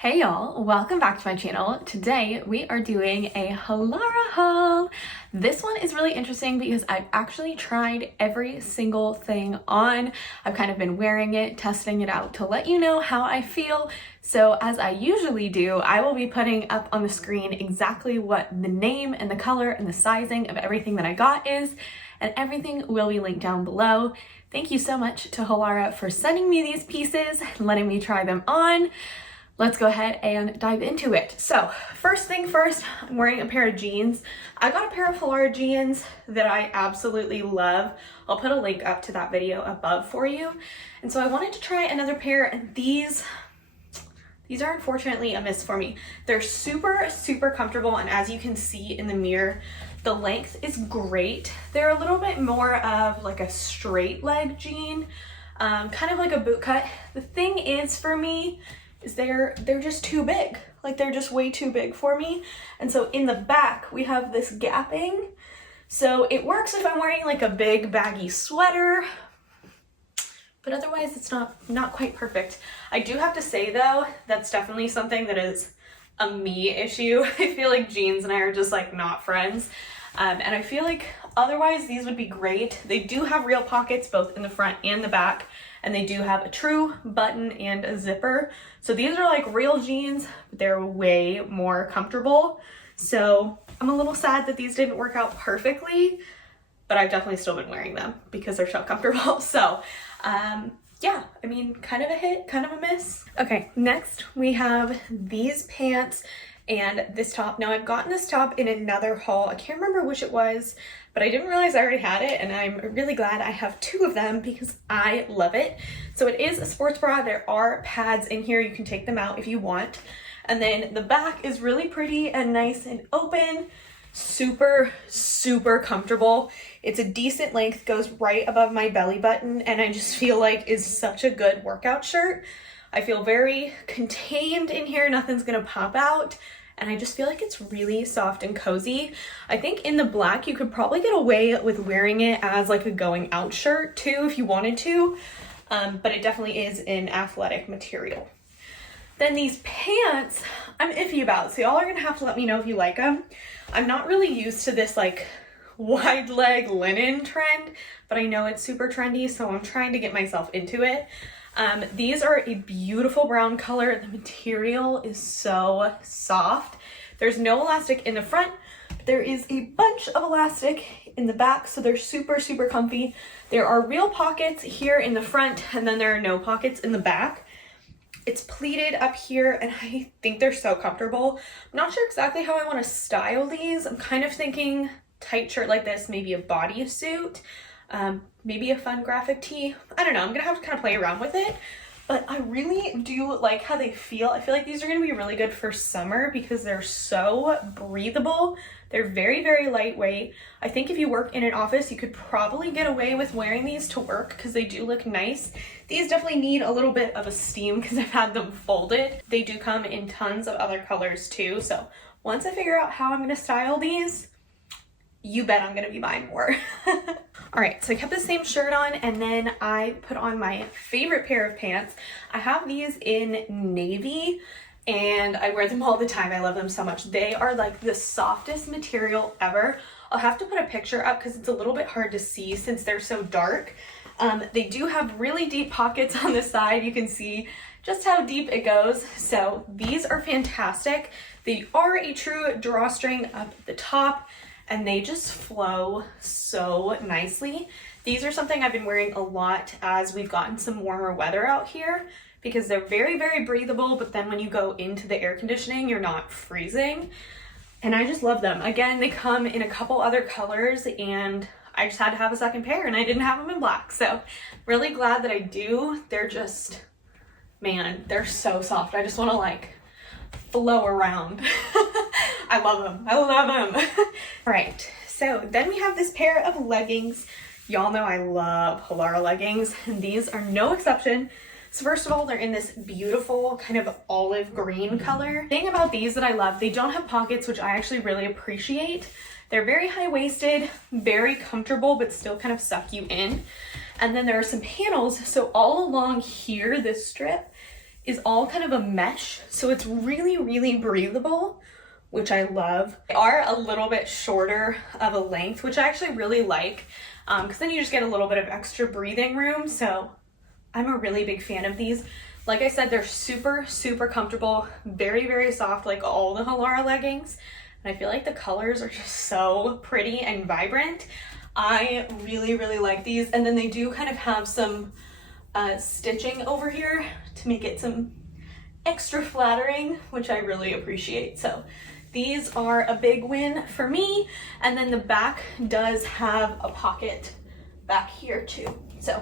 Hey y'all, welcome back to my channel. Today we are doing a Halara haul. This one is really interesting because I've actually tried every single thing on. I've kind of been wearing it, testing it out to let you know how I feel. So as I usually do, I will be putting up on the screen exactly what the name and the color and the sizing of everything that I got is, and everything will be linked down below. Thank you so much to Halara for sending me these pieces and letting me try them on. Let's go ahead and dive into it. So first thing first, I'm wearing a pair of jeans. I got a pair of Halara jeans that I absolutely love. I'll put a link up to that video above for you. And so I wanted to try another pair, and these are unfortunately a miss for me. They're super comfortable, and as you can see in the mirror, the length is great. They're a little bit more of like a straight leg jean, kind of like a boot cut. The thing is for me, is they're just too big. Like they're just way too big for me. And so in the back, we have this gapping. So it works if I'm wearing like a big baggy sweater, but otherwise it's not quite perfect. I do have to say though, that's definitely something that is a me issue. I feel like jeans and I are just like not friends. And I feel like otherwise these would be great. They do have real pockets both in the front and the back, and they do have a true button and a zipper. So these are like real jeans, but they're way more comfortable. So I'm a little sad that these didn't work out perfectly, but I've definitely still been wearing them because they're so comfortable. So yeah, I mean, kind of a hit, kind of a miss. Okay, next we have these pants and this top. Now I've gotten this top in another haul. I can't remember which it was, but I didn't realize I already had it, and I'm really glad I have two of them because I love it. So it is a sports bra. There are pads in here. You can take them out if you want. And then the back is really pretty and nice and open. Super comfortable. It's a decent length, goes right above my belly button, and I just feel like is such a good workout shirt. I feel very contained in here. Nothing's gonna pop out. And I just feel like it's really soft and cozy. I think in the black, you could probably get away with wearing it as like a going out shirt too, if you wanted to. But it definitely is in athletic material. Then these pants, I'm iffy about. So y'all are gonna have to let me know if you like them. I'm not really used to this like wide leg linen trend, but I know it's super trendy, so I'm trying to get myself into it. These are a beautiful brown color. The material is so soft. There's no elastic in the front, but there is a bunch of elastic in the back, so they're super comfy. There are real pockets here in the front, and then there are no pockets in the back. It's pleated up here, and I think they're so comfortable. I'm not sure exactly how I want to style these. I'm kind of thinking tight shirt like this, maybe a bodysuit. Maybe a fun graphic tee. I don't know, I'm gonna have to kind of play around with it, but I really do like how they feel. I feel like these are gonna be really good for summer because they're so breathable. They're very lightweight. I think if you work in an office, you could probably get away with wearing these to work because they do look nice. These definitely need a little bit of a steam because I've had them folded. They do come in tons of other colors too, so once I figure out how I'm gonna style these, you bet I'm gonna be buying more. All right, so I kept the same shirt on, and then I put on my favorite pair of pants. I have these in navy, and I wear them all the time. I love them so much. They are like the softest material ever. I'll have to put a picture up because it's a little bit hard to see since they're so dark. They do have really deep pockets on the side. You can see just how deep it goes. So these are fantastic. They are a true drawstring up at the top, and they just flow so nicely. These are something I've been wearing a lot as we've gotten some warmer weather out here because they're very breathable, but then when you go into the air conditioning, you're not freezing. And I just love them. Again, they come in a couple other colors, and I just had to have a second pair, and I didn't have them in black. So really glad that I do. They're just, man, they're so soft. I just wanna like flow around. I love them. I love them. All right, so then we have this pair of leggings. Y'all know I love Halara leggings, and these are no exception. So first of all, they're in this beautiful kind of olive green color. The thing about these that I love, they don't have pockets, which I actually really appreciate. They're very high-waisted, very comfortable, but still kind of suck you in. And then there are some panels, so all along here, this strip is all kind of a mesh, so it's really, really breathable, which I love. They are a little bit shorter of a length, which I actually really like, because then you just get a little bit of extra breathing room, so I'm a really big fan of these. Like I said, they're super, super comfortable, very, very soft, like all the Halara leggings, and I feel like the colors are just so pretty and vibrant. I really, really like these, and then they do kind of have some stitching over here to make it some extra flattering, which I really appreciate. So these are a big win for me. And then the back does have a pocket back here too, so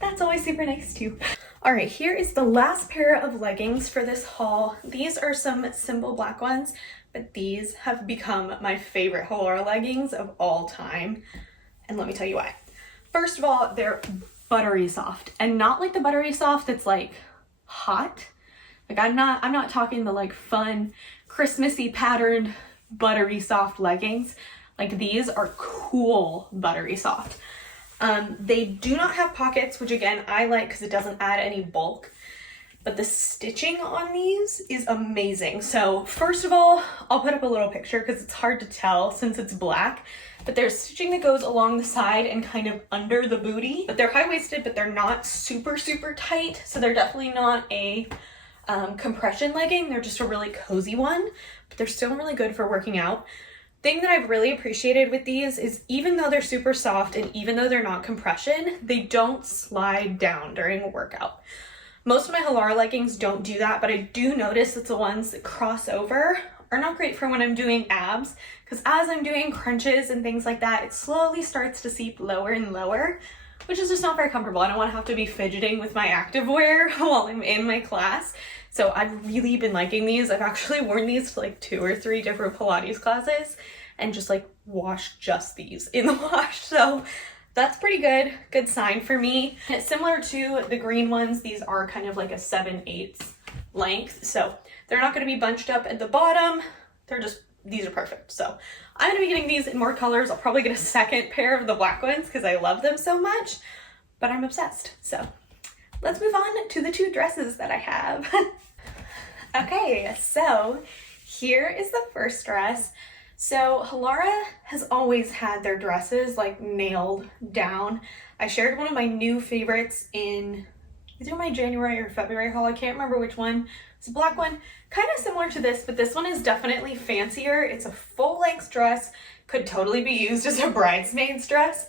that's always super nice too. All right, here is the last pair of leggings for this haul. These are some simple black ones, but these have become my favorite Halara leggings of all time, and let me tell you why. First of all, they're buttery soft, and not like the buttery soft that's like hot. Like I'm not talking the like fun Christmassy patterned buttery soft leggings. Like these are cool buttery soft. They do not have pockets, which again I like because it doesn't add any bulk, but the stitching on these is amazing. So first of all, I'll put up a little picture because it's hard to tell since it's black, but there's stitching that goes along the side and kind of under the booty. But they're high-waisted, but they're not super, super tight, so they're definitely not a compression legging. They're just a really cozy one, but they're still really good for working out. Thing that I've really appreciated with these is even though they're super soft and even though they're not compression, they don't slide down during a workout. Most of my Halara leggings don't do that, but I do notice that the ones that cross over are not great for when I'm doing abs, because as I'm doing crunches and things like that, it slowly starts to seep lower and lower, which is just not very comfortable. I don't want to have to be fidgeting with my activewear while I'm in my class. So I've really been liking these. I've actually worn these to like 2 or 3 different Pilates classes and just like washed just these in the wash. So that's pretty good sign for me. And it's similar to the green ones. These are kind of like a 7/8 length. So they're not going to be bunched up at the bottom. These are perfect. So I'm going to be getting these in more colors. I'll probably get a second pair of the black ones because I love them so much, but I'm obsessed. So let's move on to the 2 dresses that I have. Okay, so here is the first dress. So Halara has always had their dresses like nailed down. I shared one of my new favorites in either my January or February haul. I can't remember which one. It's a black one, kind of similar to this, but this one is definitely fancier. It's a full length dress, could totally be used as a bridesmaid's dress.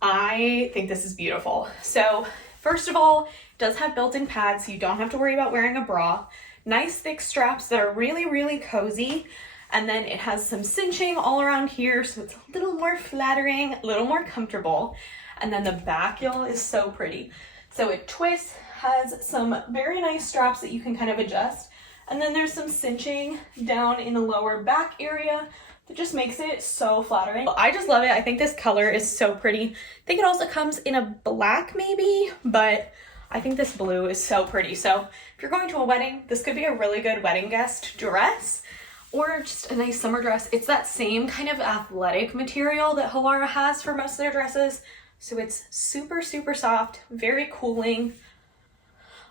I think this is beautiful. So first of all, it does have built-in pads, so you don't have to worry about wearing a bra. Nice thick straps that are really, really cozy. And then it has some cinching all around here, so it's a little more flattering, a little more comfortable. And then the back, y'all, is so pretty. So it twists, has some very nice straps that you can kind of adjust. And then there's some cinching down in the lower back area that just makes it so flattering. I just love it. I think this color is so pretty. I think it also comes in a black maybe, but I think this blue is so pretty. So if you're going to a wedding, this could be a really good wedding guest dress or just a nice summer dress. It's that same kind of athletic material that Halara has for most of their dresses. So it's super, super soft, very cooling.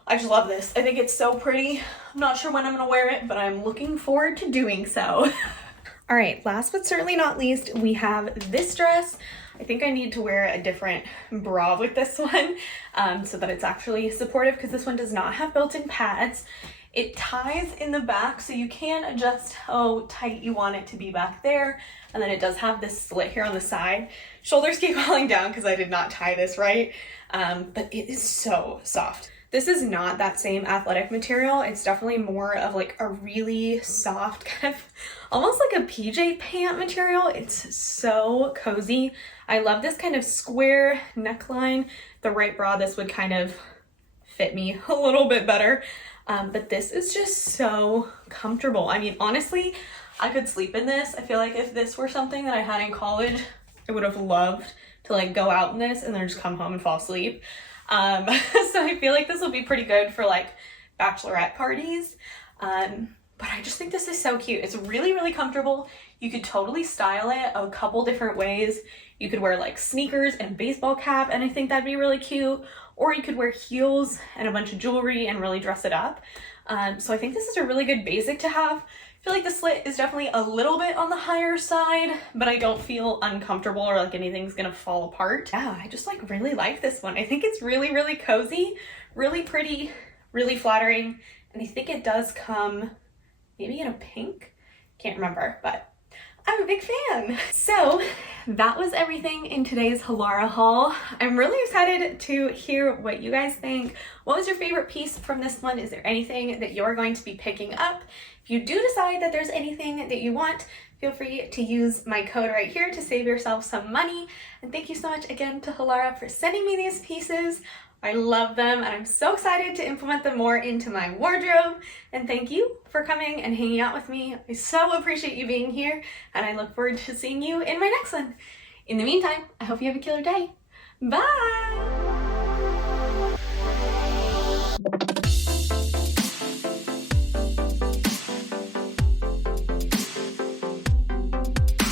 I just love this. I think it's so pretty. I'm not sure when I'm gonna wear it, but I'm looking forward to doing so. All right, last but certainly not least, we have this dress. I think I need to wear a different bra with this one so that it's actually supportive, because this one does not have built-in pads. It ties in the back, so you can adjust how tight you want it to be back there. And then it does have this slit here on the side. Shoulders keep falling down because I did not tie this right, but it is so soft. This is not that same athletic material. It's definitely more of like a really soft kind of, almost like a PJ pant material. It's so cozy. I love this kind of square neckline. The right bra, this would kind of fit me a little bit better. But this is just so comfortable. I mean, honestly, I could sleep in this. I feel like if this were something that I had in college, I would have loved to like go out in this and then just come home and fall asleep. So I feel like this will be pretty good for like bachelorette parties. But I just think this is so cute. It's really, really comfortable. You could totally style it a couple different ways. You could wear like sneakers and a baseball cap, and I think that'd be really cute. Or you could wear heels and a bunch of jewelry and really dress it up. So I think this is a really good basic to have. I feel like the slit is definitely a little bit on the higher side, but I don't feel uncomfortable or like anything's gonna fall apart. Yeah, I just like really like this one. I think it's really, really cozy, really pretty, really flattering. And I think it does come maybe in a pink, can't remember, but I'm a big fan. So that was everything in today's Halara haul. I'm really excited to hear what you guys think. What was your favorite piece from this one? Is there anything that you're going to be picking up? If you do decide that there's anything that you want, feel free to use my code right here to save yourself some money. And thank you so much again to Halara for sending me these pieces. I love them and I'm so excited to implement them more into my wardrobe. And thank you for coming and hanging out with me. I so appreciate you being here and I look forward to seeing you in my next one. In the meantime, I hope you have a killer day. Bye!